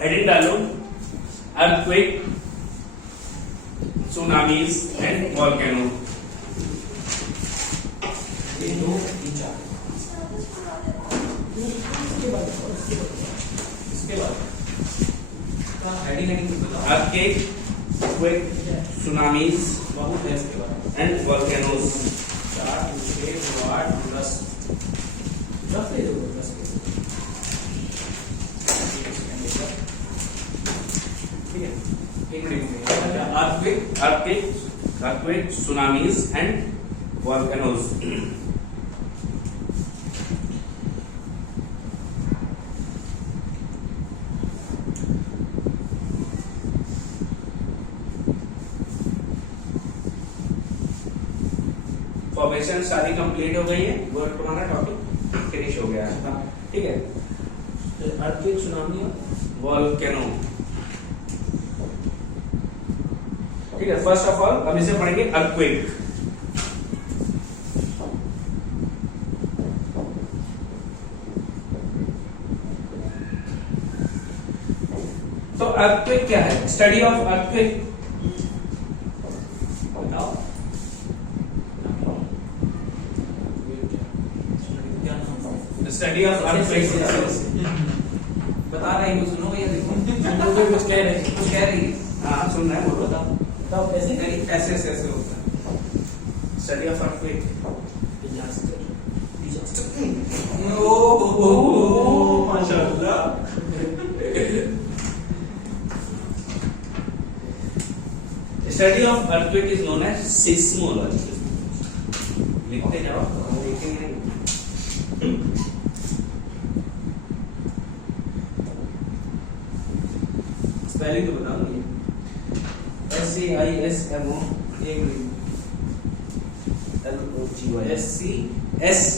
Heading डालो, earthquake, tsunamis and volcano. Earthquake, tsunamis and volcanoes. Earthquake, tsunamis and volcanoes. Formation सारी complete हो गई है, वो तुम्हारा टॉपिक फिनिश हो गया है। ठीक है, अर्थक्वेक, सुनामी और वॉल्केनो। ठीक है, फर्स्ट ऑफ ऑल हम इसे पढ़ेंगे अर्थक्वेक। तो अर्थक्वेक क्या है? Study of earthquake. बताओ स्टडी ऑफ अर्थक्वेक बता रही हूँ, सुनो भैया, देखो कुछ कह रही है। हाँ सुन रहे हैं, बोलो। बताओ कैसे नहीं, ऐसे ऐसे ऐसे होता है। Study of earthquake. माशाल्लाह। Study of earthquake is known as seismology. लिखते जाओ, देखेंगे। स्पेलिंग तो बता दो। SCISMO SEIS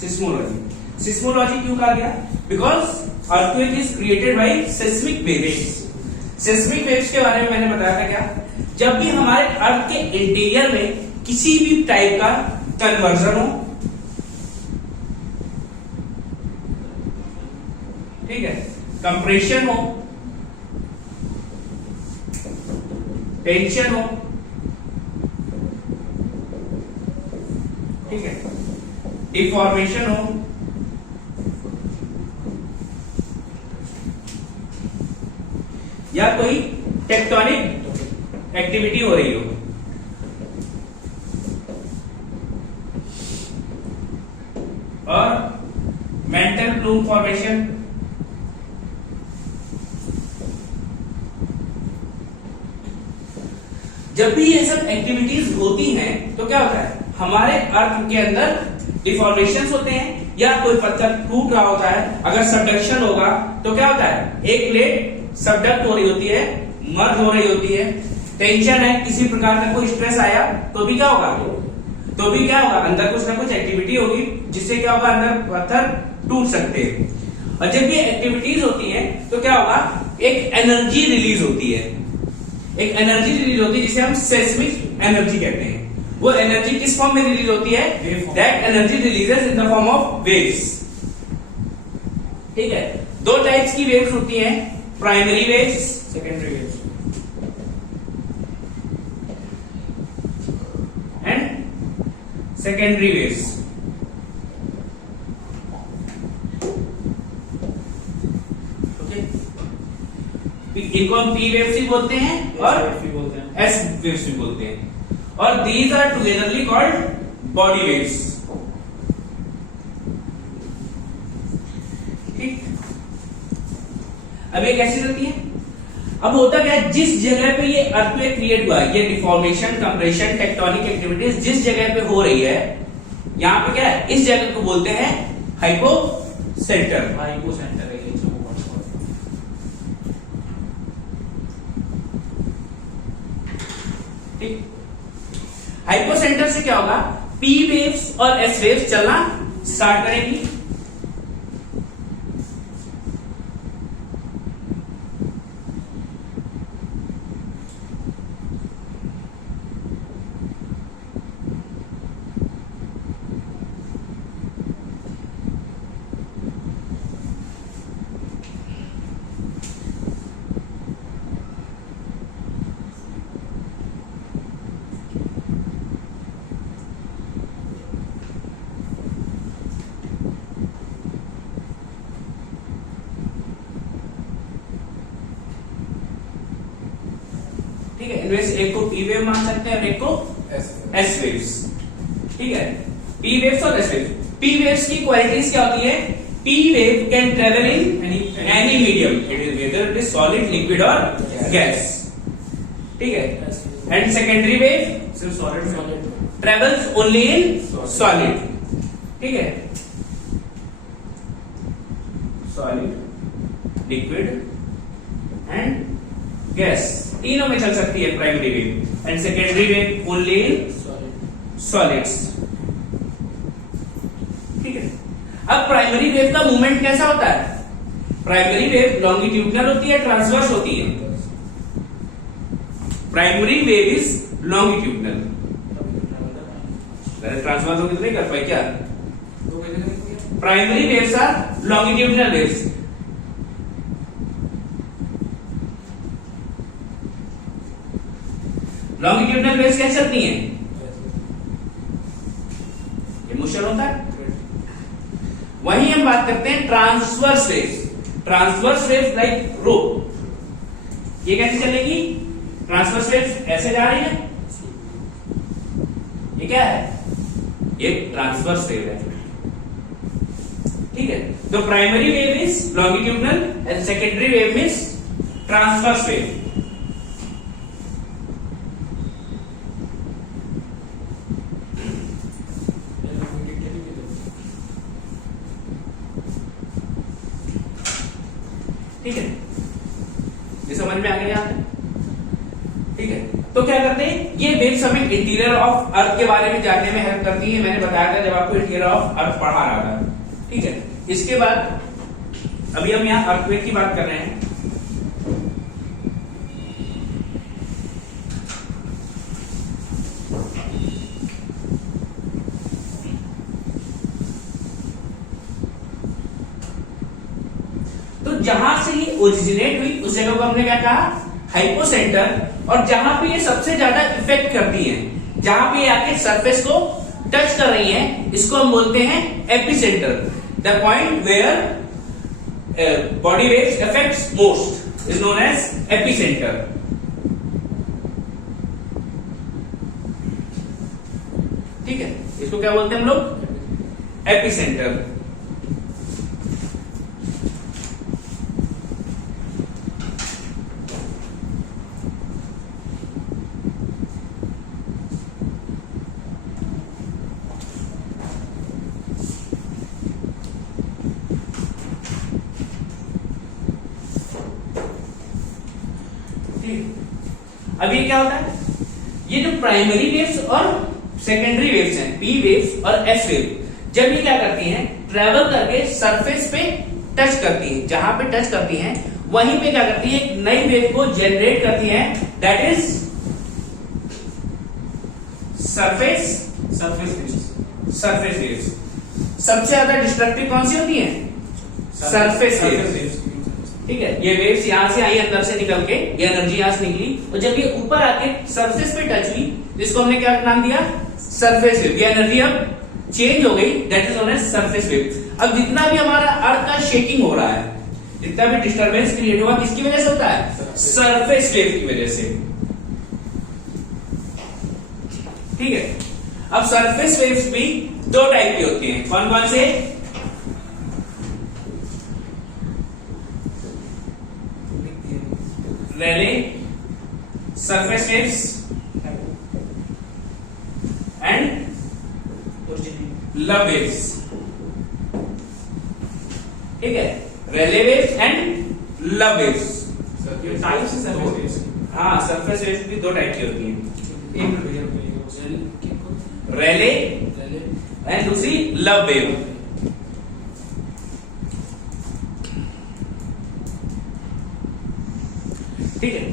seismology. सिस्मोलॉजी क्यों कहा गया? Because earthquake is created by seismic waves. Seismic waves के बारे में मैंने बताया था क्या? जब भी हमारे अर्थ के इंटीरियर में किसी भी टाइप का कन्वर्जन हो, ठीक है, कंप्रेशन हो, टेंशन हो, ठीक है, डिफॉर्मेशन हो, या कोई टेक्टोनिक एक्टिविटी हो रही हो, और मेंटल प्लूम फॉर्मेशन, जब भी ये सब एक्टिविटीज होती हैं तो क्या होता है? हमारे अर्थ के अंदर डिफॉर्मेशन होते हैं, या कोई पत्थर टूट रहा होता है। अगर सबडक्शन होगा तो क्या होता है? एक प्लेट सबडक्ट हो रही होती है, मर्ज हो रही होती है। टेंशन है, किसी प्रकार का कोई स्ट्रेस आया तो भी क्या होगा? अंदर कुछ ना कुछ एक्टिविटी होगी, जिससे क्या होगा? अंदर पत्थर टूट सकते हैं। और जब ये एक्टिविटीज होती है तो क्या होगा? एक एनर्जी रिलीज होती है, जिसे हम सेस्मिक एनर्जी कहते हैं। वो एनर्जी किस फॉर्म में रिलीज होती है? That energy releases in the form of waves. ठीक है, दो टाइप्स की वेव्स होती हैं, primary waves, secondary waves and secondary waves. Okay, इनको हम पी वेव्स भी बोलते हैं और एस वेव्स भी बोलते हैं, और these are togetherly called body waves. ठीक, अब ये कैसी रहती है? अब होता क्या है, जिस जगह पे ये अर्थक्वेक क्रिएट हुआ है, ये डिफॉर्मेशन, कंप्रेशन, टेक्टोनिक एक्टिविटीज जिस जगह पे हो रही है, यहां पे क्या है, इस जगह को बोलते हैं हाइपोसेंटर। हाइपोसेंटर है ये, ठीक, हाइपोसेंटर से क्या होगा, पी वेव्स और एस वेव्स चलना स्टार्ट करेंगी। ठीक है, इनमें से एक को पी वेव मान सकते हैं और एक को एस वेव्स। ठीक है, पी वेव्स और एस वेव्स। पी वेव्स की क्वालिटीज क्या होती है, P wave can travel in any medium, it is whether it is solid, liquid और गैस। ठीक है, एंड सेकेंडरी वेव सिर्फ solid travels only in solid. ठीक है, सॉलिड, लिक्विड एंड गैस, तीनों में चल सकती है primary wave, and secondary wave only in solids. ठीक है, अब प्राइमरी वेव का मूवमेंट कैसा होता है, प्राइमरी वेव लॉन्गिट्यूडनल होती है, ट्रांसवर्स होती है। Primary wave is longitudinal, transverse होगी तो नहीं कर पाए क्या। Primary waves are longitudinal waves. Longitudinal waves कैसे चलती हैं, ये मोशन होता है। वहीं हम बात करते हैं transverse waves. Transverse waves like row, ये कैसे चलेगी, ट्रांसवर्स वेव्स ऐसे जा रही है, ये क्या है, ये ट्रांसवर्स वेव है। ठीक है, तो primary wave is longitudinal and secondary wave is transverse wave. ठीक है, ये समझ में आ गया आपको। ठीक है, तो क्या करते हैं, ये वेव्स हमें इंटीरियर ऑफ अर्थ के बारे में जानने में हेल्प करती है। मैंने बताया था जब आपको इंटीरियर ऑफ अर्थ पढ़ा रहा था। ठीक है, इसके बाद अभी हम यहाँ अर्थक्वेक की बात कर रहे हैं। तो जहां से ये ओरिजिनेट हुई उस जगह को हमने क्या कहा, हाइपोसेंटर। और जहां पे ये सबसे ज्यादा इफेक्ट करती है, जहां पे आके सरफेस को टच कर रही है, इसको हम बोलते हैं epicentre. The point where body waves affects most is known as epicentre. ठीक है, इसको क्या बोलते हैं हम लोग, एपिसेंटर। अब ये क्या होता है, ये जो प्राइमरी वेव्स और सेकेंडरी वेव्स हैं, पी वेव्स और एस वेव, जब ये क्या करती हैं, ट्रेवल करके सरफेस पे टच करती हैं, जहां पे टच करती हैं वहीं पे क्या करती है, एक नई वेव को जनरेट करती है, दैट इज सरफेस वेव्स। सबसे ज्यादा डिस्ट्रक्टिव कौन सी होती है, सरफेस वेव्स। ठीक है, ये वेव्स यहां से आई, अंदर से निकल के ये एनर्जी यहां से निकली, और जब ये ऊपर आके सरफेस पे टच हुई, इसको हमने क्या नाम दिया, सरफेस वेव। ये एनर्जी अब चेंज हो गई, that is known as surface wave. अब जितना भी हमारा अर्थ का शेकिंग हो रहा है, जितना भी डिस्टर्बेंस क्रिएट हुआ, किसकी वजह से होता है, सरफेस वेव की वजह से। ठीक है, अब सरफेस वेव्स भी दो टाइप की होती हैं, कौन कौन से, Rayleigh surface waves and love waves. ठीक है, Rayleigh waves and love waves, types है सरफेस वेव्स। हाँ, सरफेस वेव्स भी दो टाइप की होती हैं। एक मिनट भैया रुकिए। रेले रेले एंड दूसरी लव वेव। ठीक है,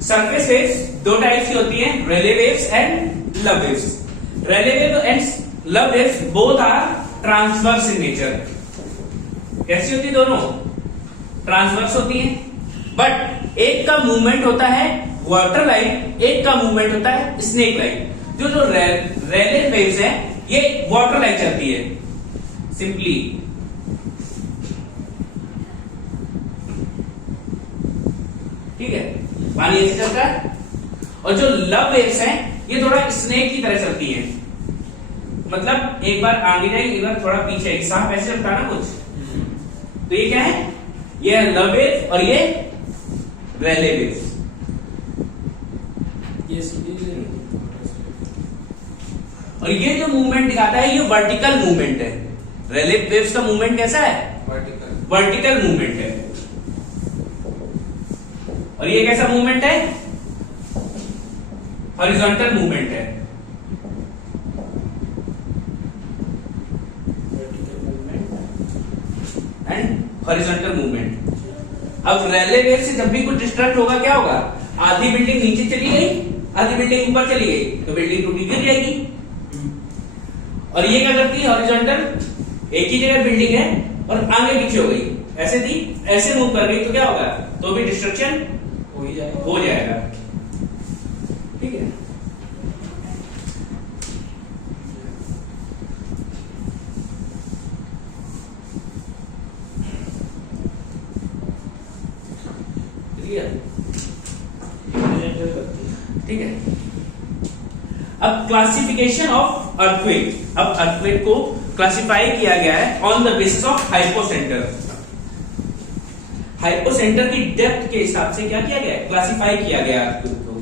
सरफेस वेव्स दो टाइप्स की होती हैं, Rayleigh waves and love waves. Rayleigh wave and love waves both are transverse in nature. कैसी होती दोनों? ट्रांसवर्स होती हैं, बट एक का मूवमेंट होता है वाटर लाइन, एक का मूवमेंट होता है स्नेक लाइन। जो रेले वेव्स है ये वाटर लाइन चलती है सिंपली। ठीक है, पानी ऐसे चलता है। और जो लव वेव्स हैं ये थोड़ा स्नेक की तरह चलती हैं, मतलब एक बार आगे जाएगी एक बार थोड़ा पीछे आएगी, सांप ऐसे चलता है ना कुछ। तो ये क्या है? ये लव वेव और ये रेले वेव्स। ये सीधी और ये जो मूवमेंट दिखाता है ये वर्टिकल मूवमेंट है। रेले वेव्स का मूवमेंट कैसा है? वर्टिकल। वर्टिकल मूवमेंट है। और ये कैसा मूवमेंट है? हॉरिजॉन्टल मूवमेंट है। And horizontal movement. अब रेले वेव से जब भी कुछ डिस्ट्रक्ट होगा क्या होगा? आधी बिल्डिंग नीचे चली गई, आधी बिल्डिंग ऊपर चली गई, तो बिल्डिंग टूटी गिर जाएगी। और ये क्या करती है? हॉरिजॉन्टल, एक ही जगह बिल्डिंग है और आगे पीछे हो गई, ऐसे थी ऐसे मूव कर गई, तो क्या होगा? तो भी डिस्ट्रक्शन हो ही जाएगा। हो जाएगा। ठीक है, ठीक है। अब क्लासिफिकेशन ऑफ अर्थक्वेक। अब अर्थक्वेक को क्लासिफाई किया गया है on the basis of hypocentre. Hypocentre की डेप्थ के हिसाब से क्या किया गया है? क्लासिफाई किया गया है अर्थक्वेक को।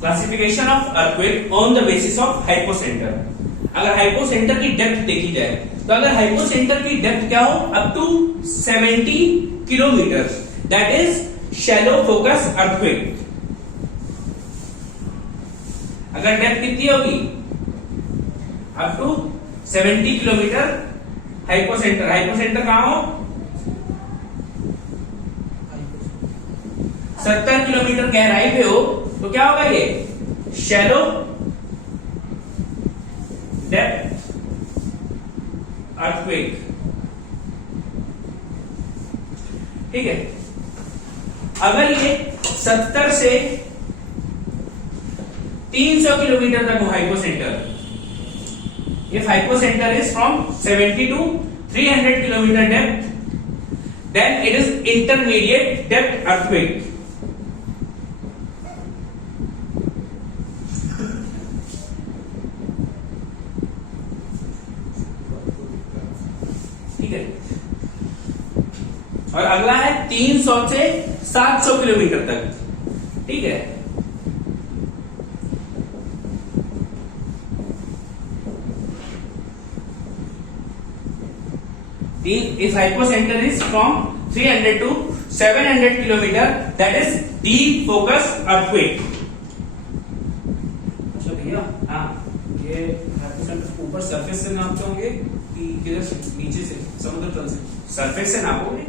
Classification of earthquake on the basis of hypocentre. अगर हाइपोसेंटर की डेप्थ देखी जाए तो अगर हाइपोसेंटर की डेप्थ क्या हो? Up to 70 kilometre, that is shallow focus earthquake. अगर डेप्थ कितनी होगी? Up to 70 kilometre hypocentre. Hypocentre कहां हो? 70 किलोमीटर गहराई पे हो, तो क्या होगा? ये शैलो डेप्थ अर्थक्वेक। ठीक है, अगर ये 70 से 300 किलोमीटर तक हो hypocentre, if hypocenter is from 70 to 300 kilometer depth, then it is intermediate depth earthquake. ठीक है, और अगला है 300 से 700 किलोमीटर तक। ठीक है, if hypocenter is from 300 to 700 kilometer, that is deep focus earthquake. अच्छा भैया, हाँ, ये हाइपोसेंटर ऊपर सरफेस से नापते होंगे कि किधर से? नीचे से, समुद्र तल से? सरफेस से नापोगे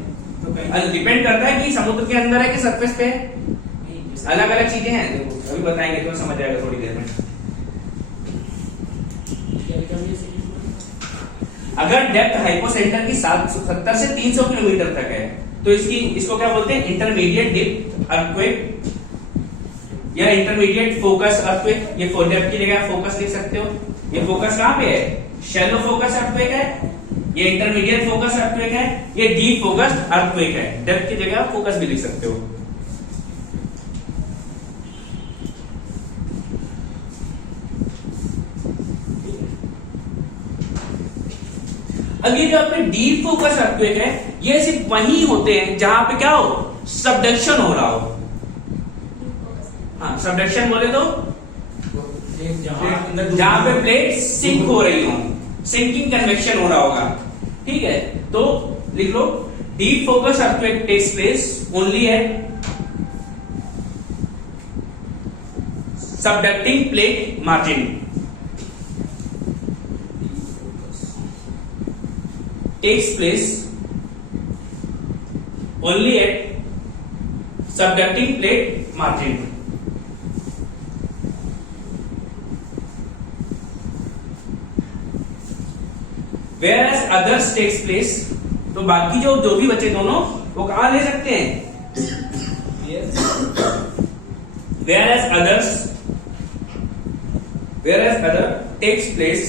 तो कहीं डिपेंड करता है कि समुद्र के अंदर है कि सरफेस पे है। नहीं, जैसे- अलग अलग चीजें हैं, देखो अभी बताएंगे तो समझ आएगा थोड़ी देर में। क्या ये सही? अगर डेप्थ हाइपोसेंटर की 70 से 300 किलोमीटर तक है तो इसको क्या बोलते हैं? इंटरमीडिएट डेप्थ अर्थक्वेक या इंटरमीडिएट फोकस अर्थक्वेक। ये डेप्थ की जगह फोकस लिख सकते हो। ये फोकस कहां पे है? शैलो फोकस अर्थक्वेक है। ये इंटरमीडिएट फोकस अर्थक्वेक है। ये डीप फोकस्ड अर्थक्वेक है। डेप्थ की जगह फोकस भी लिख सकते हो। अब ये जो आपके डीप फोकस अर्थक्वेक है, ये सिर्फ वही होते हैं जहां पे क्या हो? सबडक्शन हो रहा हो। हाँ सबडक्शन बोले तो जहाँ जहां पे प्लेट सिंक हो रही हो, सिंकिंग कन्वेक्शन हो रहा होगा, ठीक है। तो लिख लो deep focus earthquake takes place only at subducting plate margin, takes place only at subducting plate margin. Whereas others takes place, तो बाकी जो भी बचे दोनों वो कहां ले सकते हैं? whereas other takes place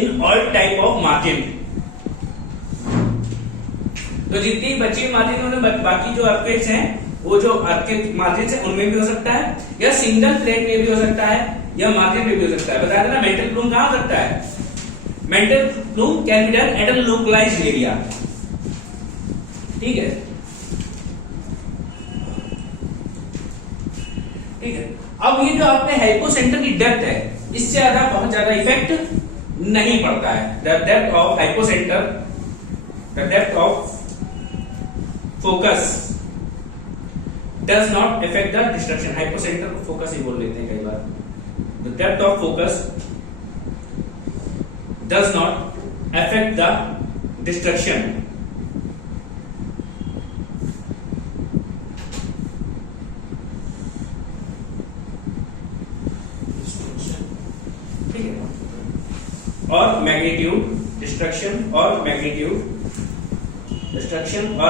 in all type of margin. तो जितनी बची मार्जिन उनमें बाकी जो अर्थक्वेक्स हैं वो जो अर्थक्वेक मार्जिन है उनमें भी हो सकता है, या सिंगल प्लेट में भी हो सकता है, या मार्जिन में भी हो सकता है। बताया था ना मेंटल प्लूम कहां हो सकता है? Mantle plume can be done at a localised area, ठीक है। ठीक है, अब ये जो आपने हाइपोसेंटर की डेप्थ है इससे ज्यादा बहुत ज्यादा इफेक्ट नहीं पड़ता है। The depth of hypocentre, the depth of focus does not affect the destruction. Hypocentre को फोकस ही बोल लेते हैं कई बार। The depth of focus does not affect the destruction. और मैग्नीट्यूड डिस्ट्रक्शन और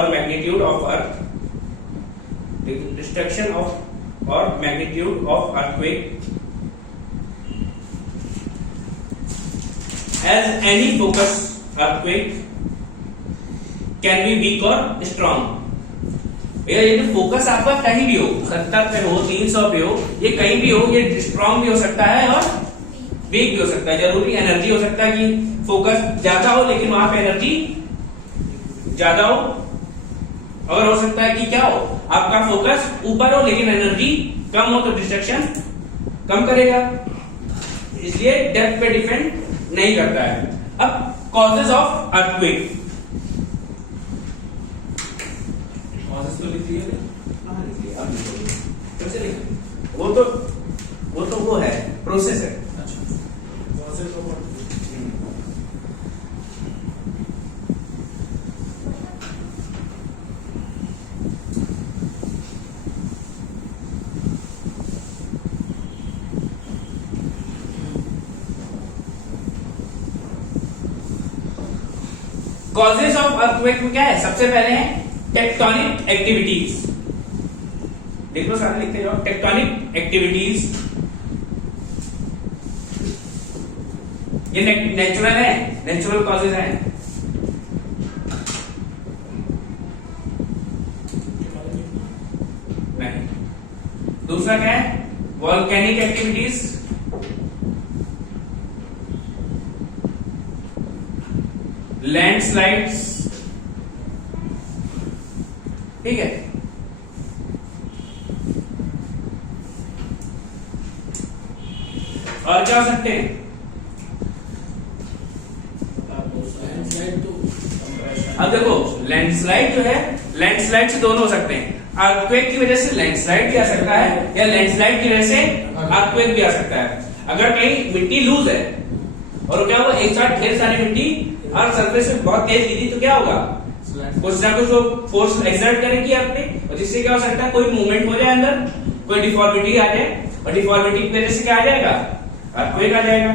magnitude of earth, destruction of और magnitude of earthquake as any focus earthquake can be weak और स्ट्रॉन्ग। ये जो फोकस आपका कहीं भी हो, 70 पे हो, 300 पे हो, ये कहीं भी हो, ये स्ट्रॉन्ग भी हो सकता है और वीक भी हो सकता है। जरूरी एनर्जी हो सकता है कि फोकस ज्यादा हो लेकिन वहां पे एनर्जी ज्यादा हो, और हो सकता है कि क्या हो आपका फोकस ऊपर हो लेकिन एनर्जी कम हो तो डिस्ट्रक्शन कम करेगा। इसलिए डेप्थ पे डिपेंड नहीं करता है। अब कॉजेज ऑफ अर्थक्वेक, कॉजेज तो लिख दिए, वो है प्रोसेस है। कॉजेज ऑफ अर्थक्वेक में क्या है? सबसे पहले है टेक्टोनिक एक्टिविटीज। देख लो सारे लिखते जाओ। टेक्टोनिक एक्टिविटीज ये नेचुरल है, नेचुरल कॉजेज है। नहीं, दूसरा क्या है? वॉल्केनिक एक्टिविटीज, लैंडस्लाइड्स, ठीक है। और क्या हो सकते हैं? अब देखो लैंडस्लाइड जो है, लैंडस्लाइड से दोनों हो सकते हैं। अर्थक्वेक की वजह से लैंडस्लाइड भी आ सकता है, या लैंडस्लाइड की वजह से अर्थक्वेक भी आ सकता है। अगर कहीं मिट्टी लूज है और क्या हुआ, एक साथ ढेर सारी मिट्टी और सरफेस में बहुत तेज गिरी तो क्या होगा? कुछ ना कुछ वो फोर्स एक्सर्ट करेगी आप पे, और जिससे क्या हो सकता है कोई मूवमेंट हो जाए अंदर, कोई डिफॉर्मिटी आ जाए, और डिफॉर्मिटी की वजह से क्या आ जाएगा? अर्थक्वेक आ जाएगा।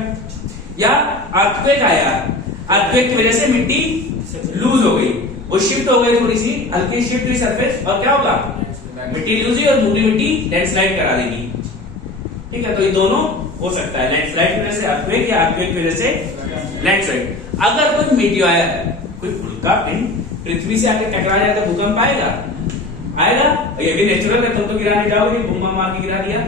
या अर्थक्वेक आया, अर्थक्वेक की वजह से मिट्टी लूज हो गई, वो शिफ्ट हो गई, थोड़ी सी हल्की शिफ्ट हुई सरफेस, और क्या होगा? मिट्टी लूज हुई और पूरी मिट्टी लैंडस्लाइड करा देगी। ठीक है, तो ये दोनों हो सकता है, लैंडस्लाइड की वजह से अर्थक्वेक या अर्थक्वेक की वजह से लैंडस्लाइड। अगर कोई मीटियोर, कोई उल्का पिंड पृथ्वी से आके टकरा जाए तो भूकंप आएगा? ये भी नेचुरल है, तुम तो गिराने जाओगे, बूमा मार के गिरा दिया,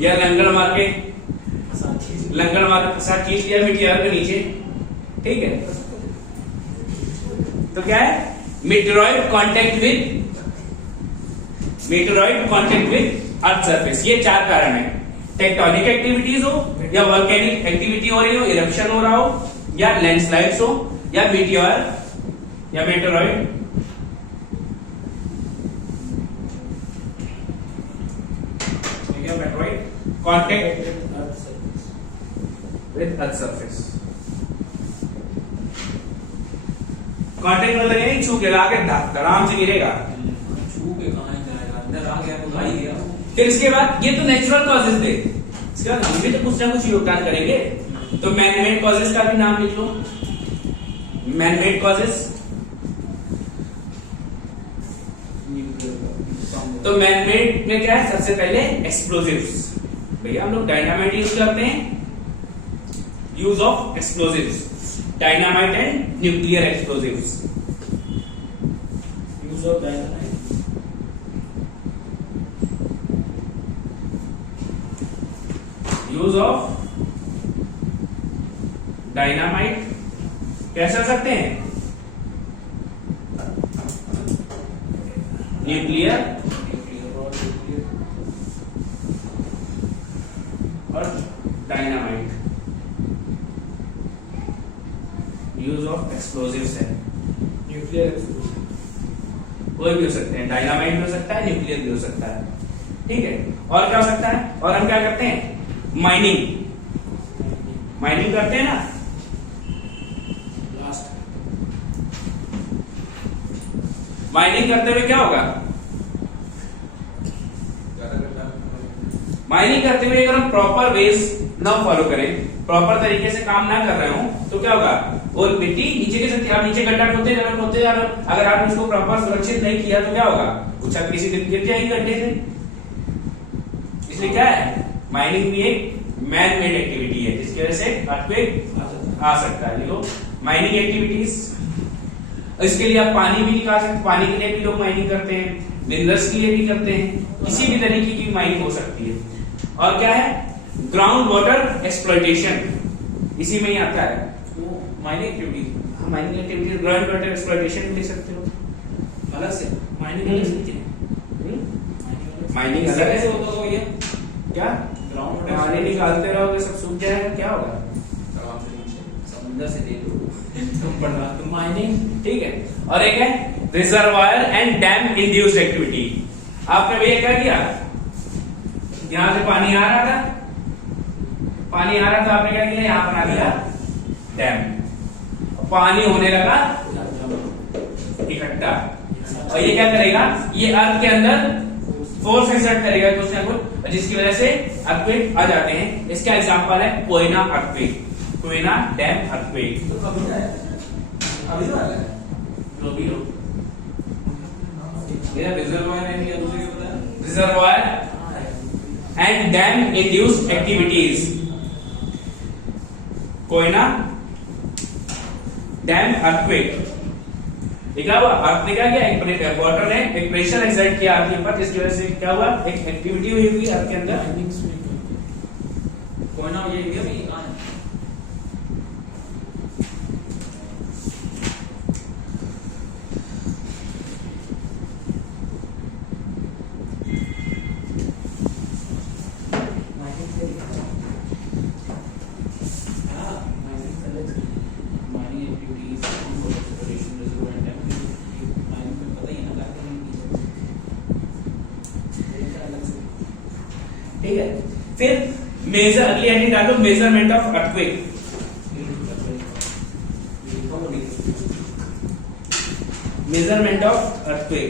या लंगड़ मार के फंसा खींच लिया मीटियोर के नीचे, ठीक है, तो क्या है, मीटरॉइड कांटेक्ट विद अर्थ सरफेस। ये 4 कारण है, टेक्टोनिक एक्टिविटीज हो, या वोल्केनिक एक्टिविटी हो रही हो, इरप्शन हो रहा हो, या लैंडस्लाइड्स हो, या मीटियोर या meteoroid contact with earth surface. Contact मतलब ये नहीं छू के आके आराम से गिरेगा, छू के कहां जाएगा, अंदर आ गया तो भाई गया। फिर इसके बाद ये तो नेचुरल कॉजेज थे, इसके बाद हम भी तो कुछ ना कुछ योगदान करेंगे, तो मैन मेड कॉजेज का भी नाम लिख लो। मैन मेड कॉजेज, तो मैन मेड में क्या है, सबसे पहले एक्सप्लोजिव्स। भैया हम लोग डायनामाइट यूज करते हैं, use of explosives, dynamite and nuclear explosives. Use of dynamite, use of dynamite कैसे हो सकते हैं, न्यूक्लियर और डायनामाइट। यूज ऑफ एक्सप्लोजिव्स है, न्यूक्लियर एक्सप्लोजन, कोई भी हो सकते हैं, डायनामाइट भी हो सकता है, न्यूक्लियर भी हो सकता है, ठीक है। और क्या हो सकता है, और हम क्या करते हैं, माइनिंग करते हैं ना, लास्ट माइनिंग करते हुए क्या होगा, माइनिंग करते हुए अगर हम प्रॉपर वेज ना फॉलो करें, प्रॉपर तरीके से काम ना कर रहे हो, तो क्या होगा, वो मिट्टी नीचे के सकती है, आप नीचे गड्ढा खोदते जा रहे हो, अगर आपने उसको प्रॉपर सुरक्षित नहीं किया तो क्या होगा, कुछ किसी दिन गिर जाएगी गड्ढे से। इसलिए क्या है, माइनिंग भी एक मैन मेड एक्टिविटी है, जिसकी वजह से अर्थक्वेक आ सकता है। देखो माइनिंग एक्टिविटीज, इसके लिए आप पानी भी निकाल सकते, पानी के लिए भी लोग माइनिंग करते हैं, मिनरल्स के लिए भी करते हैं, किसी भी तरीके की माइनिंग हो सकती है। और क्या है, ग्राउंड वाटर एक्सप्लॉयटेशन, इसी में ही आता है mining activity, mining activity. Ground water exploitation लिख सकते हो अलग से माइनिंग अलग से होती है। माइनिंग अलग है, कैसे होता होगा ये, क्या ग्राउंड वाटर पानी निकालते रहोगे सब सूख जाएगा, क्या होगा, समुद्र से दे दो तुम पढ़ रहा तुम माइनिंग, ठीक है। और एक है reservoir and dam induced activity. आपने भैया क्या किया, यहां से पानी आ रहा था, आपने क्या किया, यहां बना दिया डैम, पानी होने लगा इकट्ठा, और ये क्या करेगा, ये अर्थ के अंदर फोर्स एक्सर्ट करेगा कुछ ना कुछ, जिसकी वजह से अर्थक्वेक आ जाते हैं। इसका एग्जांपल है Koyna earthquake, Koyna dam earthquake. तो कभी आया, अभी तो आया जो भी हो, मेरा रिजर्वायर है या दूसरे को पता है, reservoir and dam induced activities, Koyna dam earthquake. क्या हुआ, अर्थ ने क्या किया, वाटर ने एक प्रेशर एक्सर्ट किया अर्थ के ऊपर, जिसकी वजह से क्या हुआ, एक एक्टिविटी हुई होगी अर्थ के अंदर। कोयना ये भी कहां है, ठीक है। फिर मेजर, अगली हेडिंग डालो, measurement of earthquake. Measurement of earthquake,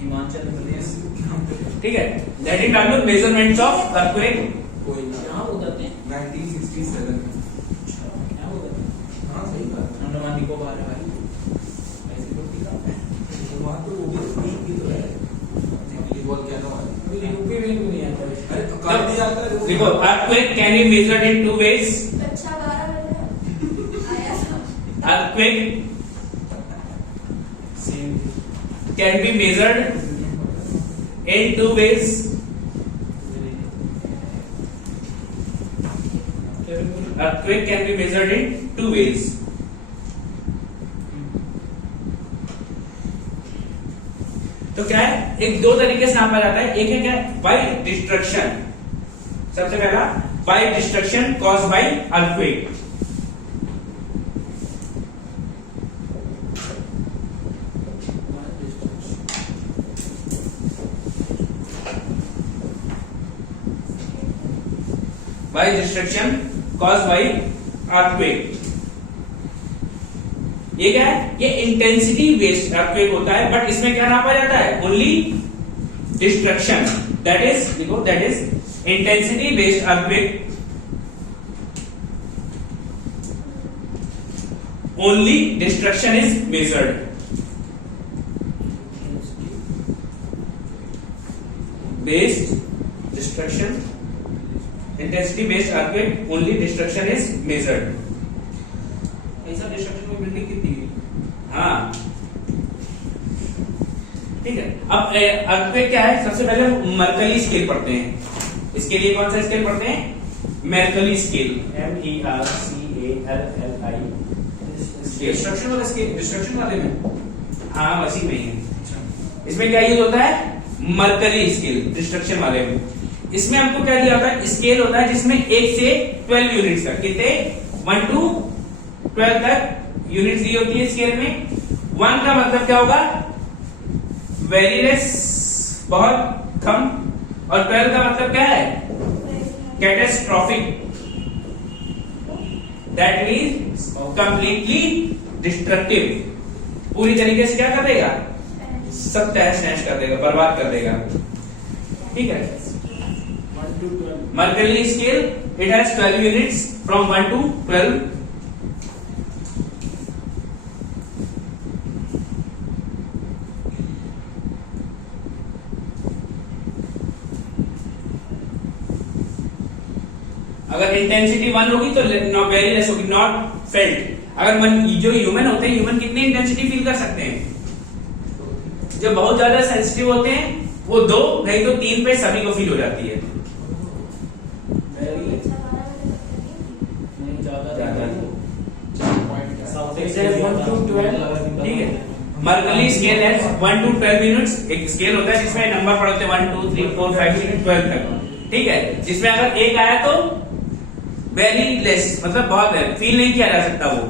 Himachal Pradesh, ठीक है। हेडिंग डालो, मेजरमेंट्स ऑफ अर्थक्वेक। यहाँ होते हैं 1967 क्या होता है, हाँ सही बात है। अंडमान निकोबार है भाई, ऐसे तो ठीक है, तो वहाँ तो वो भी तो है, दिल्ली बोल क्या ना अभी यूपी में क्यों नहीं आता है? अरे तो कर दिया जाता है देखो, earthquake can be measured in 2 ways। अच्छा 12 बजे आया था। Earthquake same can be measured in two ways. Earthquake can be measured in two ways. तो क्या है, एक दो तरीके से नापा जाता है। एक है क्या, बाय डिस्ट्रक्शन। सबसे पहला by destruction caused by earthquake. By destruction caused by earthquake. ये क्या है, ये इंटेंसिटी बेस्ड अर्थक्वेक होता है, बट इसमें क्या नापा जाता है, ओनली डिस्ट्रक्शन। दैट इज, देखो, that is intensity based earthquake, only destruction is measured. Based destruction, intensity based earthquake, only destruction is measured. ऐसा डिस्ट्रक्शन में बिल्डिंग कितनी है? हाँ, ठीक है। अब अर्थक्वेक क्या है, सबसे पहले मर्कली स्केल पढ़ते हैं। इसके लिए कौन सा स्केल पढ़ते हैं, मेर्कली स्केल, MERCALLI। डिस्ट्रक्शन वाला स्केल, डिस्ट्रक्शन वाले में, हाँ वैसी में ही है। इसमें क्या यूज होता है, मर्कली स्केल, डिस्ट्रक्शन वाले में। इसमें हमको क्या दिया होता है, स्केल होता है जिसमें 1 से 12 यूनिट्स तक, कितने, 1 to 12 तक यूनिट्स दी होती है स्केल में। 1 का मतलब क्या होगा, वेरी लेस, बहुत कम, और 12 का मतलब क्या है, catastrophic. That means completely destructive, पूरी तरीके से क्या कर देगा, सब तहस नहस कर देगा, बर्बाद कर देगा। ठीक है। Mercalli scale, it has 12 units from 1 to 12. अगर इंटेंसिटी 1 होगी तो वेरी लेस होगी, नॉट फेल्ट। अगर जो ह्यूमन होते हैं, ह्यूमन कितनी इंटेंसिटी फील कर सकते हैं, जो बहुत ज्यादा सेंसिटिव होते हैं वो 2 नहीं तो 3 पे सभी को फील हो जाती है। ठीक है। मर्कली स्केल है 1 to 12 यूनिट्स। एक स्केल होता है जिसमें नंबर पढ़ते हैं 1 2 3 4 5 6 12 तक। ठीक है। जिसमें अगर 1 आया तो वेरी लेस, मतलब बहुत है, फील नहीं किया जा सकता वो,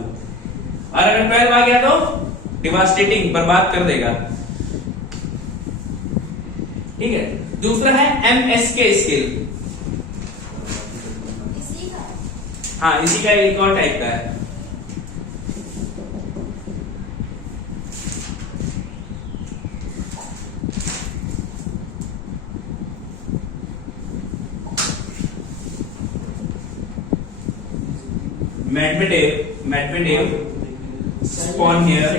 और अगर 12 आ गया तो डिवास्टेटिंग, बर्बाद कर देगा। ठीक है। दूसरा है MSK स्केल। हाँ, इसी का एक और टाइप का है। Medvedev spawn here।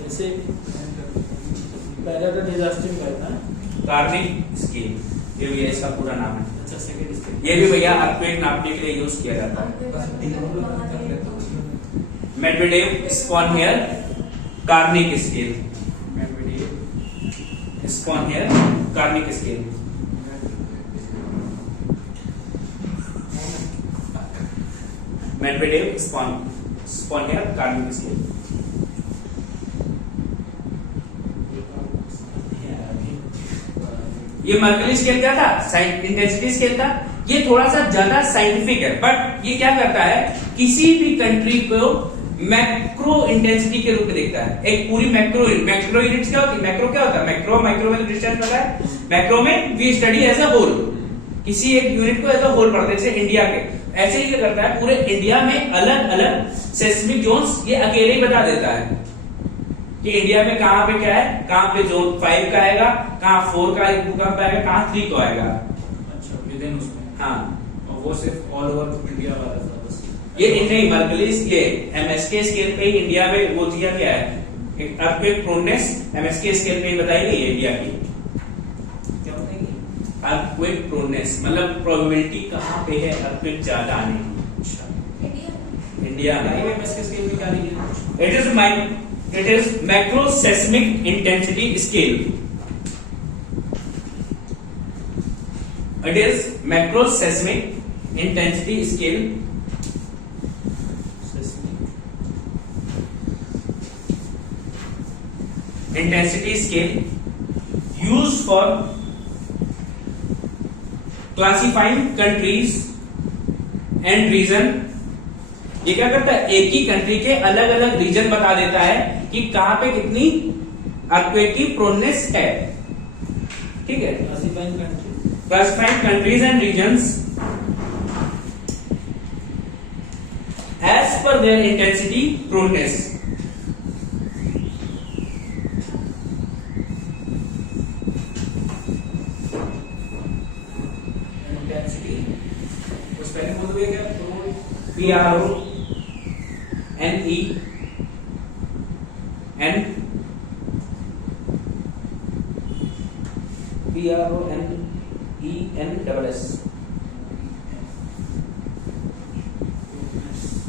जैसे पहले तो डिजास्टर का था, कार्निक स्केल, ये भैया इसका पूरा नाम है। अच्छा सेकंड स्केल, ये भी भैया अर्थक्वेक नापने के लिए यूज किया जाता है। Medvedev spawn here Karnik scale, Medvedev spawn here Karnik scale. Medvedev spawn here Karnik scale. ये मर्कली स्केल क्या था, इंटेंसिटी स्केल था। ये थोड़ा सा ज्यादा साइंटिफिक है, बट ये क्या करता है, किसी भी कंट्री को मैक्रो इंटेंसिटी के रूप में देखता है। एक पूरी मैक्रो यूनिट्स क्या होती है, मैक्रो क्या होता है, मैक्रो में तो डिस्टेंस पता है। मैक्रो में we study as a whole, किसी एक यूनिट को एज अ होल पढ़ते हैं, जैसे इंडिया के। ऐसे ही क्या करता है, पूरे इंडिया में अलग अलग सेस्मिक जोन्स ये अकेले ही बता देता है कि इंडिया में कहां पे क्या है, कहां पे जोन 5 का आएगा, कहां 4 का भूकंप आएगा, कहां 3 का आएगा। अच्छा, विदिन उसमें, हाँ, और वो सिर्फ ऑल ओवर इंडिया वाला था बस। ये नहीं, मर्कली ये MSK स्केल पे ही इंडिया में वो दिया गया है, एक अर्थक्वेक प्रोनेस MSK स्केल पे ही बताई गई है इंडिया की। क्या बताएंगे, अर्थक्वेक प्रोनेस मतलब प्रोबेबिलिटी कहां पे है अर्थक्वेक ज्यादा आने की। अच्छा इंडिया में MSK स्केल में क्या लिखा है? It is It is macroseismic intensity scale. It is macroseismic intensity scale. Intensity scale used for classifying countries and region. ये क्या करता है, एक ही कंट्री के अलग अलग रीजन बता देता है कि कहां पे कितनी अर्थक्वेक की प्रोनेस है. ठीक है, classifying countries and regions as per their intensity proneness. PRONENS.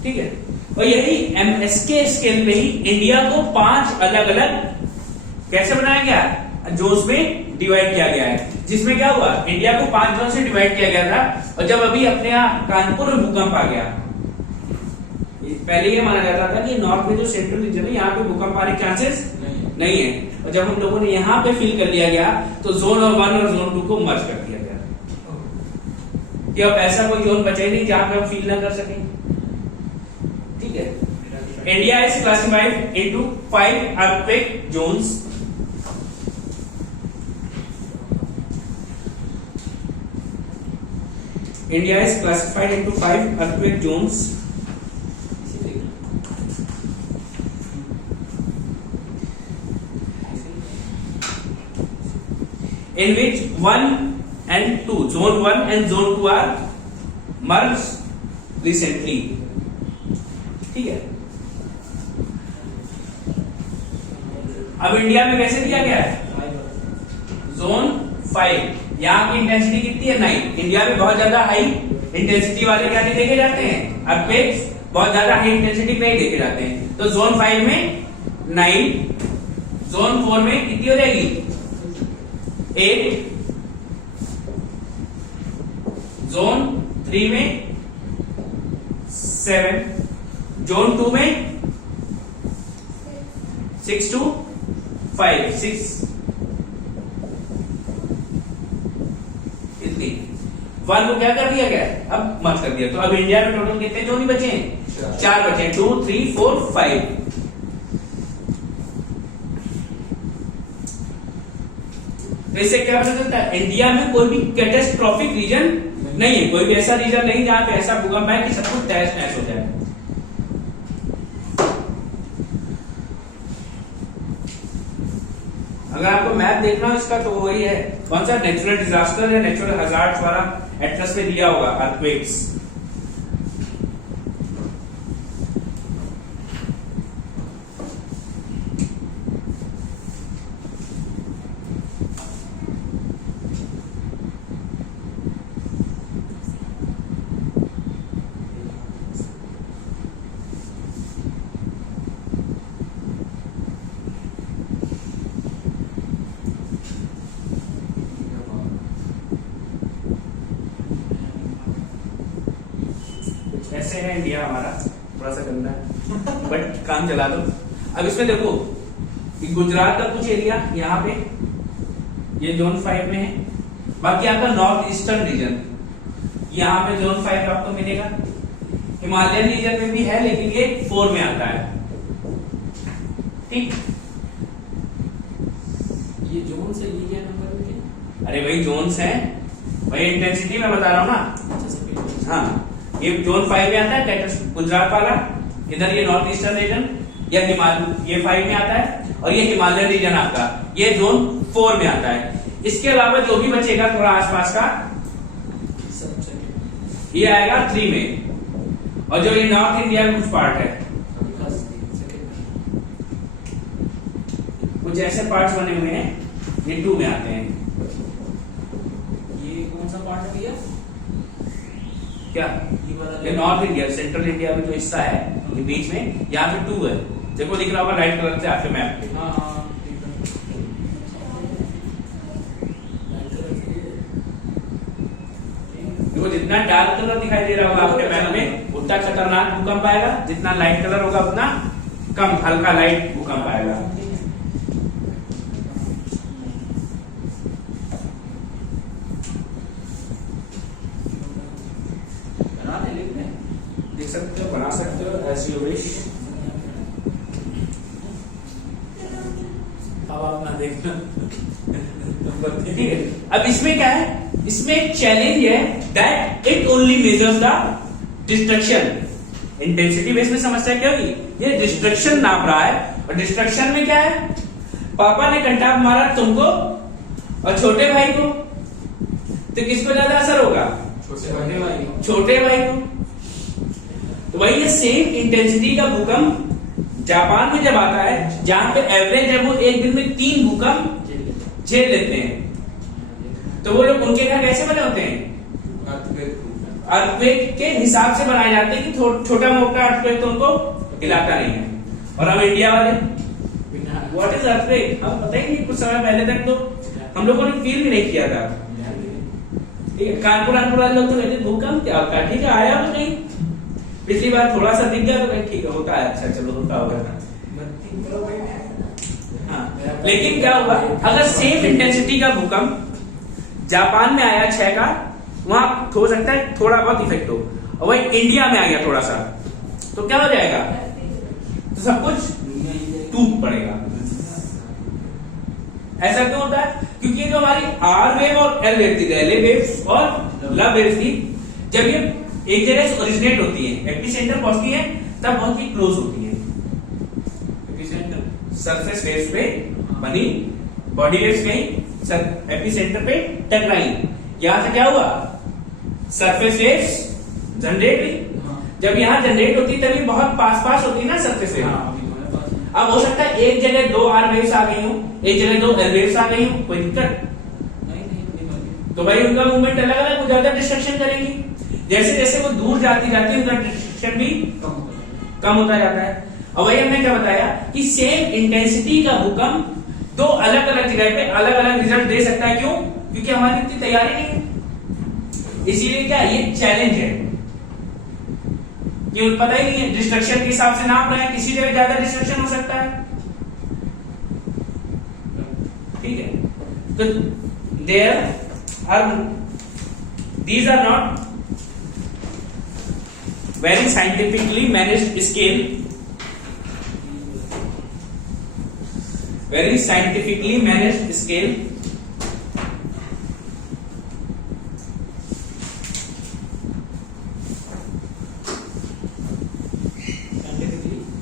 ठीक है, और यही MSK स्केल पे ही इंडिया को 5 अलग अलग कैसे बनाया गया, जोन्स में डिवाइड किया गया है. जिसमें क्या हुआ, इंडिया को 5 जोन से डिवाइड किया गया था. और जब अभी अपने यहाँ कानपुर में भूकंप आ गया, पहले ये माना जाता था कि नॉर्थ में जो सेंट्रल रीजन है यहाँ पे भूकंप आने के चांसेस नहीं है. और जब हम लोगों ने यहाँ पे फील कर लिया गया तो जोन 1 और जोन 2 को मर्ज कर दिया गया कि अब ऐसा कोई जोन बचा ही नहीं जहां पे हम फील ना कर सकें. ठीक है, India is classified into 5 earthquake zones. India is classified into 5 earthquake zones. In which 1 and 2, zone 1 and zone 2 are merged recently. ठीक है, अब इंडिया में कैसे दिया गया है, जोन 5. यहाँ की इंटेंसिटी कितनी है, 9. इंडिया में बहुत ज्यादा हाई इंटेंसिटी वाले क्या नहीं देखे जाते हैं, अर्थक्वेक्स बहुत ज्यादा हाई इंटेंसिटी नहीं देखे जाते हैं. तो जोन 5 में 9, जोन 4 में कितनी हो जाएगी, 8, जोन 3 में 7, जोन 2 में 6 to 5, 6. 1 को क्या कर दिया गया, अब मत कर दिया. तो अब इंडिया में टोटल कितने जोन ही बचे हैं, 4 बचे हैं, 2, 3, 4, 5. तो इससे क्या पता चलता है, इंडिया में कोई भी कैटास्ट्रोफिक रीजन नहीं है, कोई भी ऐसा रीजन नहीं जहां पे ऐसा भूकंप है कि सब कुछ तहस नहस हो जाए. अगर आपको मैप देखना हो इसका तो वही है, कौन सा, नेचुरल डिजास्टर या नेचुरल हजार्ड्स वाला एटलस में दिया होगा, अर्थक्वेक्स. ऐसे है इंडिया हमारा, थोड़ा सा गंदा है बट काम चला दो. अब इसमें देखो, गुजरात का कुछ एरिया यहाँ पे ये जोन 5 में है. बाकी आपका नॉर्थ ईस्टर्न रीजन यहाँ पे जोन 5 आपको मिलेगा. हिमालयन रीजन में भी है लेकिन ये 4 में आता है. ठीक, ये जोन से ये क्या नंबर में, अरे भाई जोन्स हैं भाई, इंटेंसिटी मैं बता रहा हूँ ना. हाँ, ये जोन 5 में आता है, गुजरात वाला. इधर ये नॉर्थ ईस्टर्न रीजन या हिमालय ये 5 में आता है. और ये हिमालयन रीजन आपका ये जोन 4 में आता है. इसके अलावा जो भी बचेगा थोड़ा आसपास का ये आएगा 3 में. और जो ये नॉर्थ इंडिया में कुछ पार्ट है, कुछ ऐसे पार्ट्स बने हुए हैं ये 2 में आते हैं. ये कौन सा पार्ट है भैया, क्या, ये नॉर्थ इंडिया, सेंट्रल इंडिया में जो हिस्सा है ये बीच में, यहाँ पे 2 है. देखो दिख रहा होगा लाइट कलर से आपके मैप पे। हाँ हाँ ठीक है। देखो जितना डार्क कलर दिखाई दे रहा होगा आपके मैप में उतना खतरनाक भूकंप आएगा, जितना लाइट कलर होगा उतना कम हल्का लाइट भूकंप आएगा। बना ले लिखने देख सकते हो, बना सकते हो एज यू विश। अब आप ना देखना। ठीक है, अब इसमें क्या है, इसमें एक चैलेंज है that it only measures the destruction. Intensity base में समस्या क्या होगी, ये डिस्ट्रक्शन नाप रहा है, और डिस्ट्रक्शन में क्या है, पापा ने कंटाप मारा तुमको और छोटे भाई को, तो किसको ज्यादा असर होगा, छोटे भाई छोटे भाई को। तो वही ये सेम इंटेंसिटी का भूकंप जापान में जब आता है, जहां पे एवरेज है वो एक दिन में 3 भूकंप झेल लेते हैं, तो वो लोग उनके घर कैसे बने होते हैं, अर्थक्वेक के हिसाब से बनाए जाते हैं कि छोटा मोटा अर्थक्वेक तो उनको हिलाता नहीं है। और हम इंडिया वाले व्हाट इज अर्थक्वेक, हम पता ही नहीं, कुछ समय पहले तक तो हम लोगों ने फील भी नहीं किया था। ठीक है, कानपुर वाले लोग तो कहते भूकंप क्या होता है, ठीक है आया तो नहीं, पिछली बार थोड़ा सा दिख गया तो ठीक है होता है, अच्छा चलो होता होगा। हाँ, लेकिन क्या हुआ, अगर सेम इंटेंसिटी का भूकंप जापान में आया 6 का, वहां हो सकता है थोड़ा बहुत इफेक्ट हो, और वही इंडिया में आ गया थोड़ा सा, तो क्या हो जाएगा, तो सब कुछ टूट पड़ेगा। ऐसा क्यों होता है, क्योंकि ये जो हमारी आर वेव और एल वेव थी, रेले वेव्स और लव वेव्स थी, जब ये एक जगह से ओरिजिनेट होती है, एपिसेंटर पहुंचती है, तब बहुत ही क्लोज होती है। एपिसेंटर सरफेस वेव्स पे बनी, बॉडी वेव्स गई, एपिसेंटर पे टकराई, यहां से क्या हुआ, सरफेस वेव्स जनरेट हुई। जब यहां जनरेट होती तभी बहुत पास पास होती है ना सरफेस वेव। अब हो सकता है एक जगह 2 आर वेव्स आ गई हो, एक जगह 2 एल वेव्स आ गई हो, कोई दिक्कत तो भाई उनका मूवमेंट अलग अलग हो जाता है, डिस्ट्रक्शन करेंगी। जैसे जैसे वो दूर जाती जाती है उनका डिस्ट्रक्शन भी कम होता जाता है। और वही हमने क्या बताया कि सेम इंटेंसिटी का भूकंप 2 अलग अलग जगह पे अलग अलग रिजल्ट दे सकता है। क्यों, क्योंकि हमारी इतनी तैयारी नहीं है, इसीलिए क्या ये चैलेंज है कि पता ही नहीं है, डिस्ट्रक्शन के हिसाब से नाप रहे हैं, किसी जगह ज्यादा डिस्ट्रक्शन हो सकता है। ठीक है, तो these are not very scientifically managed scale, very scientifically managed scale,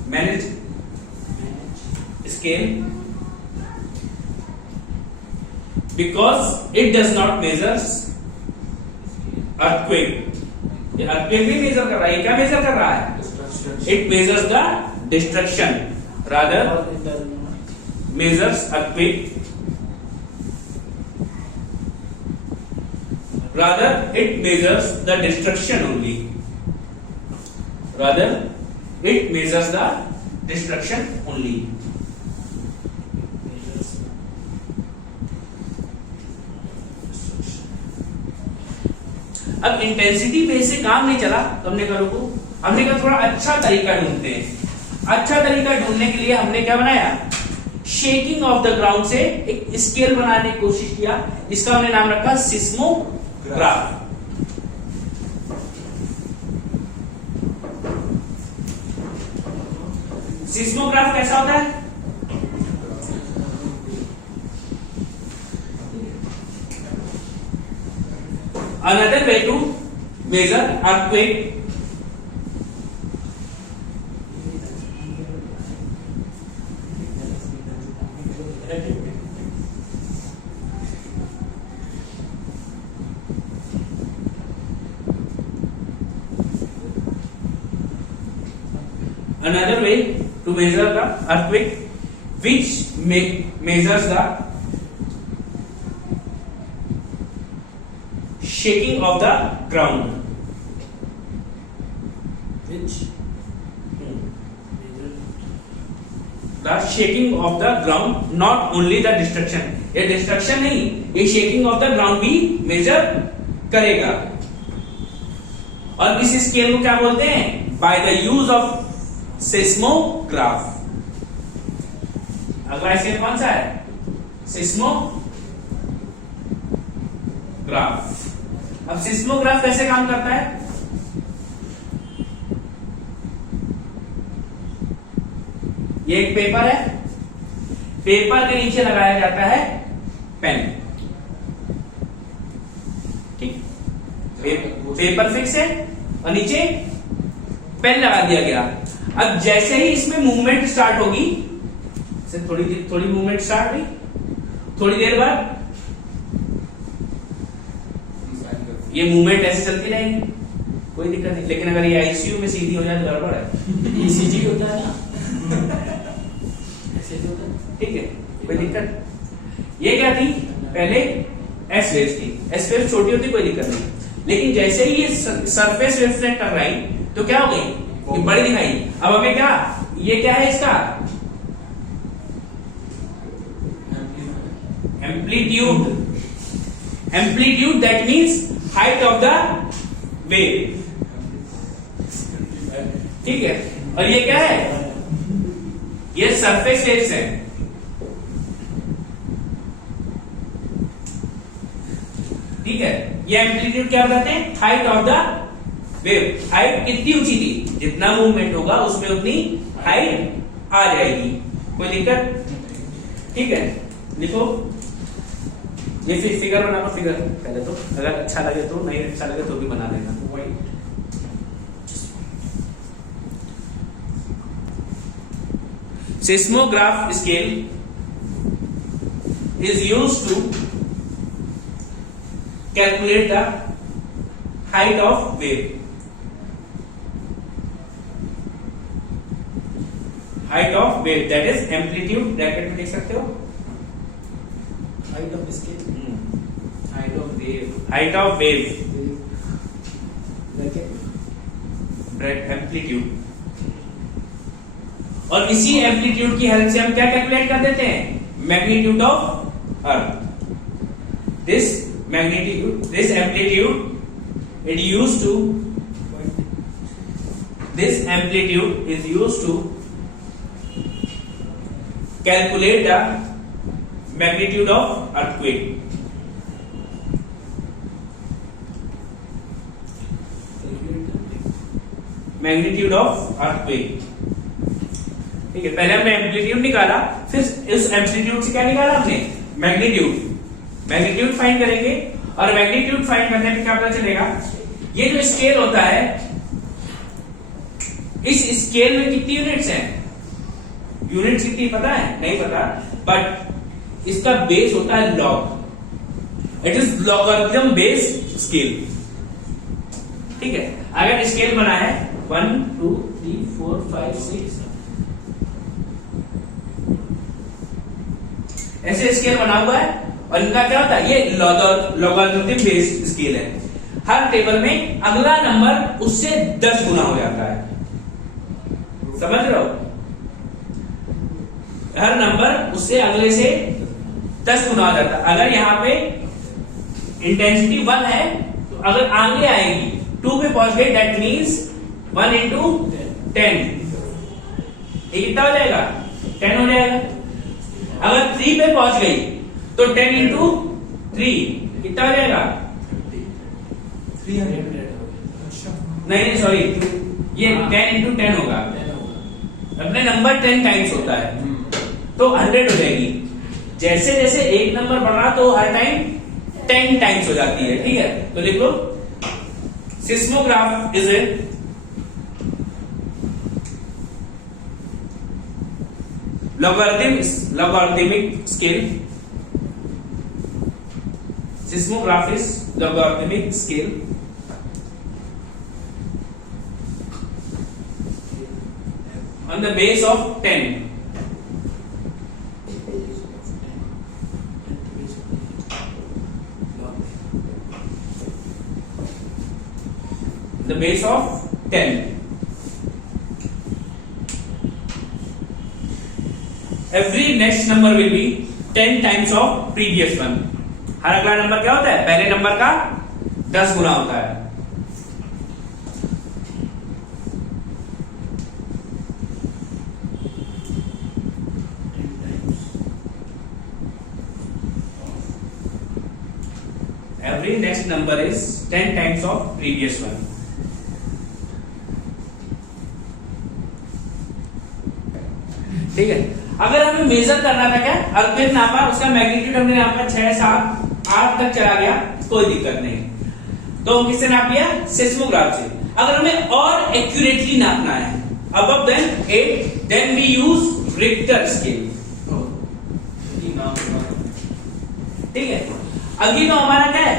managed scale, because it does not measures earthquake. ये earthquake भी मेजर कर रहा है, ये क्या मेजर कर रहा है, it measures the destruction, rather measures earthquake, rather it measures the destruction only, rather it measures the destruction only. अब इंटेंसिटी बेस से काम नहीं चला तो हमने कहा थोड़ा अच्छा तरीका ढूंढते हैं। अच्छा तरीका ढूंढने के लिए हमने क्या बनाया, शेकिंग ऑफ द ग्राउंड से एक स्केल बनाने की कोशिश किया, इसका हमने नाम रखा सिस्मोग्राफ। सिस्मोग्राफ कैसा होता है, another way to measure earthquake, another way to measure the earthquake which measures the shaking of the ground, which the shaking of the ground, not only the destruction. ये डिस्ट्रक्शन नहीं, ये shaking of the ground भी major करेगा। और इस scale को क्या बोलते हैं? By the use of seismograph. अगला स्केल कौन सा है? सेस्मोग्राफ। अब सेस्मोग्राफ कैसे काम करता है? ये एक पेपर है, पेपर के नीचे लगाया जाता है पेन। ठीक, पेपर फिक्स है और नीचे पेन लगा दिया गया। अब जैसे ही इसमें मूवमेंट स्टार्ट होगी, थोड़ी मूवमेंट स्टार्ट हुई, थोड़ी देर बाद ये मूवमेंट ऐसे चलती रहेगी, कोई दिक्कत नहीं। लेकिन अगर ये आईसीयू में सीधी हो जाए तो गड़बड़ है। ईसीजी होता है ना, ऐसे तो होता है। ठीक है, कोई दिक्कत। ये क्या थी? पहले एस वेव थी, एस वेव छोटी होती कोई दिक्कत नहीं, लेकिन जैसे ही ये सरफेस रिफ्लेक्ट कर रही तो क्या हो गई? ये बड़ी दिखाई। अब हमें क्या, ये क्या है इसका? Amplitude. Amplitude that means height of the wave. ठीक है, और ये क्या है? ये सरफेस वेव्स है। ठीक है, ये एम्पलीट्यूड क्या बताते हैं? Height of the wave. Height कितनी ऊंची थी, जितना मूवमेंट होगा उसमें उतनी हाइट आ जाएगी। कोई दिक्कत? ठीक है, लिखो। ये फिगर बना लो, फिगर पहले तो, अगर अच्छा लगे तो, नहीं अच्छा लगे तो भी बना लेना। Seismograph scale is used to calculate the height of wave. Height of wave, that is amplitude, bracket में लिख सकते हो। Height of scale, Height of wave, height of wave, bracket amplitude। और इसी एम्पलीट्यूड की हेल्प से हम क्या कैलकुलेट कर देते हैं? Magnitude of earth. This magnitude, this amplitude it used to, this amplitude is used to calculate the magnitude of earthquake. Magnitude of earthquake. ठीक है, पहले हमने एम्पलीट्यूड निकाला, फिर इस एम्पलीट्यूड से क्या निकाला हमने? मैग्नीट्यूड। मैग्नीट्यूड फाइंड करेंगे, और मैग्नीट्यूड फाइंड करने पे क्या पता चलेगा? ये जो स्केल होता है, इस स्केल में कितनी यूनिट्स हैं? यूनिट्स कितनी पता है? नहीं पता, बट इसका बेस होता है log. It is logarithm based scale. ठीक है, अगर स्केल बना है 1 2 3 4 5 6, ऐसे स्केल बना हुआ है, और इनका क्या होता है? ये लॉगरिथमिक बेस्ड स्केल है। हर टेबल में अगला नंबर उससे 10 गुना हो जाता है। समझ रहे हो? हर नंबर उससे अगले से 10 गुना हो जाता है। अगर यहाँ पे इंटेंसिटी 1 है, तो अगर आगे आएगी 2 पे पहुंच गई, दैट मीन्स 1 into 10, ये कितना हो जाएगा? 10 हो जाएगा। अगर 3 पे पहुंच गई तो 10 into 3 कितना हो जाएगा? 300। नहीं सॉरी, ये 10 into 10 होगा। अपने नंबर 10 टाइम्स होता है तो 100 हो जाएगी। जैसे जैसे एक नंबर बढ़ रहा तो हर टाइम 10 टाइम्स हो जाती है। ठीक है, तो लिख लो, seismograph is a logarithmic scale. Seismograph is logarithmic scale. On the base of 10. The base of 10. every next number will be 10 times of previous one. हर अगला नंबर क्या होता है, पहले नंबर का 10 गुना होता है. Every next number is 10 times of previous one. ठीक है. अगर हमें मेजर करना था क्या, अर्थक्वेक नापा, उसका मैग्नीट्यूड हमने नापा 6, 7, 8 तक चला गया, कोई दिक्कत नहीं. तो हम किससे नाप लिया, सेस्मोग्राफ से. अगर हमें और एक्यूरेटली नापना है, above than 8, then we use Richter scale. ठीक है. अगली तो हमारा क्या है,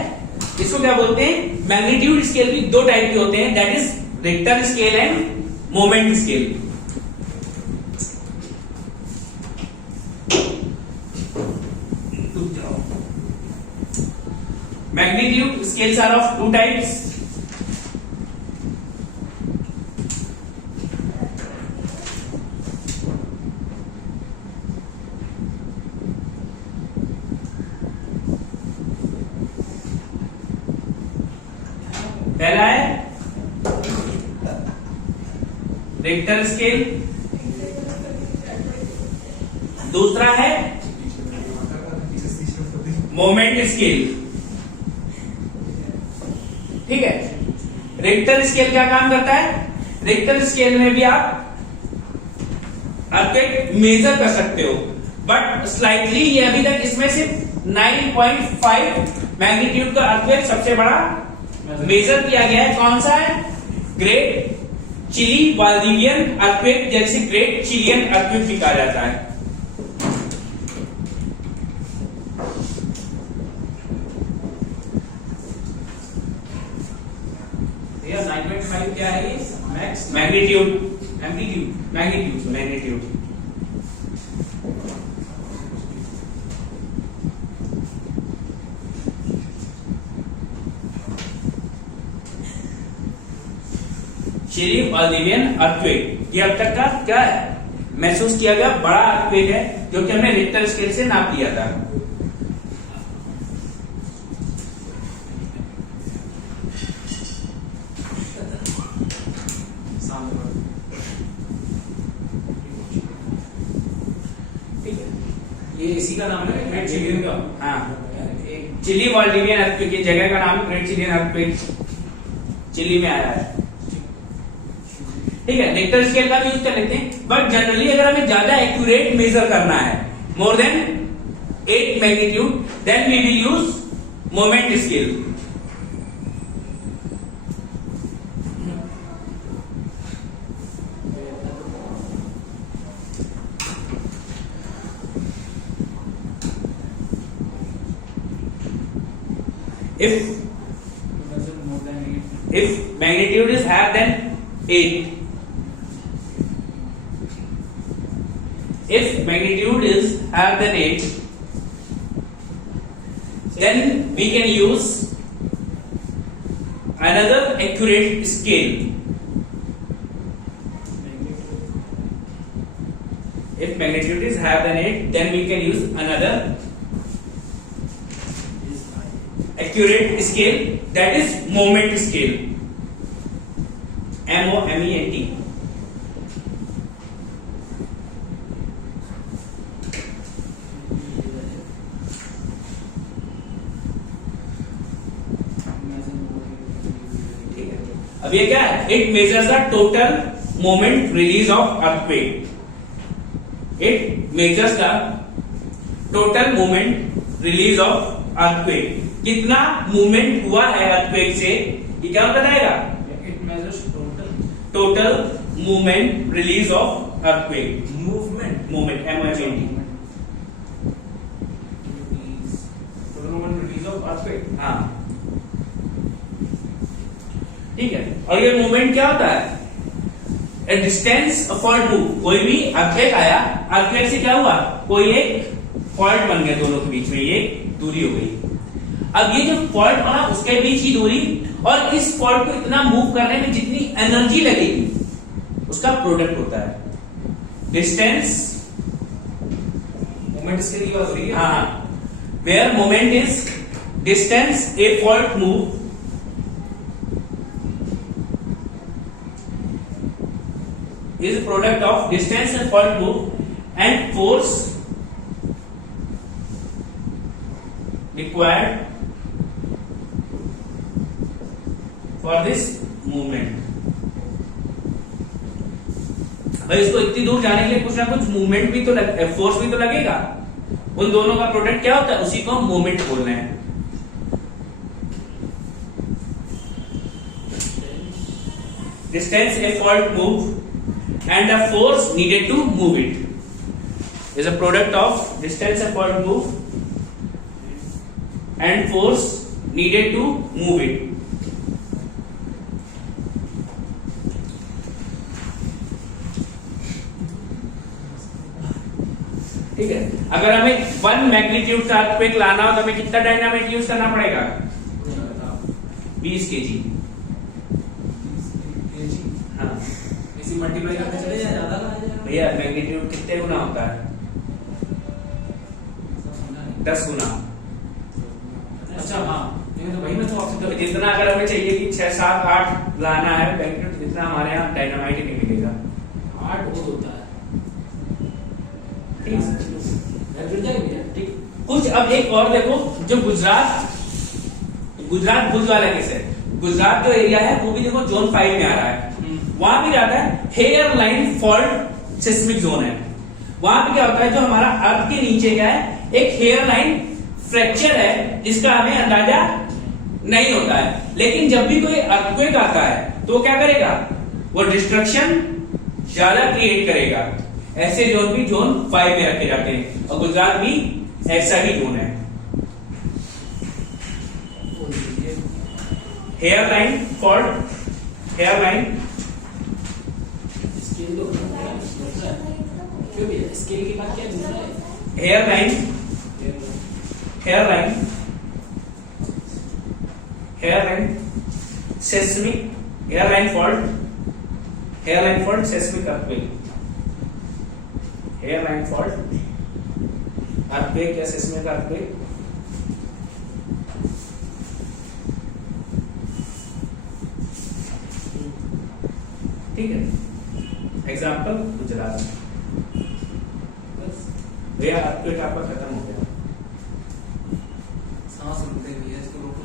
इसको क्या बोलते हैं, मैग्नीट्यूड स्केल भी दो टाइप के होते हैं, that is Richter scale and moment scale. Magnitude scales are of two types. पहला है रिक्टर स्केल, दूसरा है मोमेंट स्केल. ठीक है. रिक्टर स्केल क्या काम करता है, रिक्टर स्केल में भी आप अर्थक्वेक मेजर कर सकते हो, बट स्लाइटली ये अभी तक इसमें सिर्फ 9.5 मैग्नीट्यूड का अर्थक्वेक सबसे बड़ा मेजर किया गया है. कौन सा है, ग्रेट चिली वाल्दिवियन अर्थक्वेक, जैसे ग्रेट चिलियन अर्थक्वेक भी कहा जाता है. भैया 9.5 क्या है ये, max magnitude, amplitude, magnitude. Chile Valdivian earthquake, ये अब तक का क्या है, महसूस किया गया बड़ा अर्थक्वेक है, जो कि हमने रिक्टर स्केल से नाप दिया था. ठीक है. ये इसी का नाम है, ग्रेट चिलियन का. हाँ, एक चिली वाल्दिवियन अर्थक्वेक की जगह का नाम है ग्रेट चिलियन अर्थक्वेक, चिली में आया है. ठीक है. रिक्टर स्केल का भी यूज कर लेते हैं, बट जनरली अगर हमें ज्यादा एक्यूरेट मेजर करना है, more than 8 magnitude, then we will use moment scale. If magnitude is higher than 8, if magnitude is higher than 8, then we can use another accurate scale. If magnitude is higher than 8, then we can use another accurate scale, that is moment scale, moment. अब ये क्या है, it measures the total moment release of earthquake. It measures the total moment release of earthquake. कितना movement हुआ है earthquake से, ये क्या बताएगा, it measures total movement release of earthquake. Movement MOMENT. Total moment release of earthquake. हाँ, ठीक है. और ये मूवमेंट क्या होता है, ए डिस्टेंस फॉल्ट मूव. कोई भी अर्थक्वेक आया, अर्थक्वेक से क्या हुआ, कोई एक फॉल्ट बन गया, दोनों के बीच में ये दूरी हो गई. अब ये जो फॉल्ट बना, उसके बीच की दूरी और इस फॉल्ट को इतना मूव करने में जितनी एनर्जी लगेगी, उसका प्रोडक्ट होता है डिस्टेंस मोमेंट स्केल की बात हो रही है। हाँ, where moment is distance a fault move is product of distance and fault move and force required for this movement। भाई इसको इतनी दूर जाने के लिए कुछ ना कुछ मूवमेंट भी तो फोर्स भी तो लगेगा। उन दोनों का प्रोडक्ट क्या होता है, उसी को हम मूवमेंट बोल रहे हैं। Distance a fault move and the force needed to move it is a product of distance and fault move and force needed to move it। ठीक है, अगर हमें 1 मैग्नीट्यूड का अर्थक्वेक लाना हो तो हमें कितना डायनामाइट यूज करना पड़ेगा? 20 kg। हाँ, इसी मल्टीप्लाई करते चले जाए, ज्यादा ना आ जाए। भैया मैग्नीट्यूड कितने गुना होता है? 10 गुना। अच्छा हाँ, नहीं तो वही मैं तो आपसे तो जितना अगर हमें चाहिए कि 6, 7, 8 लाना है मैग्नीट्यूड, जितना हमारे यहाँ डायनामाइट ही नहीं मिलेगा। 8 बहुत होता है। ठीक है, जुड़ जाएगा भैया। ठीक। कुछ अब एक और देखो, जो गुजरात भुज वाला केस है, गुजरात जो एरिया है वो भी देखो जोन 5 में आ रहा है। वहां भी रहता है hairline fault seismic zone है। वहां पे क्या होता है, जो हमारा अर्थ के नीचे क्या है, एक हेयर लाइन फ्रैक्चर है जिसका हमें अंदाजा नहीं होता है। लेकिन जब भी कोई अर्थक्वेक आता है तो वो क्या करेगा, वो डिस्ट्रक्शन ज्यादा क्रिएट करेगा। ऐसे जोन भी जोन 5 में रखे जाते हैं और गुजरात भी ऐसा ही जोन है। Hairline fault, hairline scale तो दूसरा है। क्यों भैया, स्केल की बात क्या है, दूसरा है। Hairline seismic, hairline fault seismic earthquake, hairline fault earthquake या सेस्मिक अर्थक्वेक। ठीक है, एग्जाम्पल गुजरात। भैया अर्थक्वेक आपका खत्म हो गया। सांस रुकते नहीं है, इसको रोको।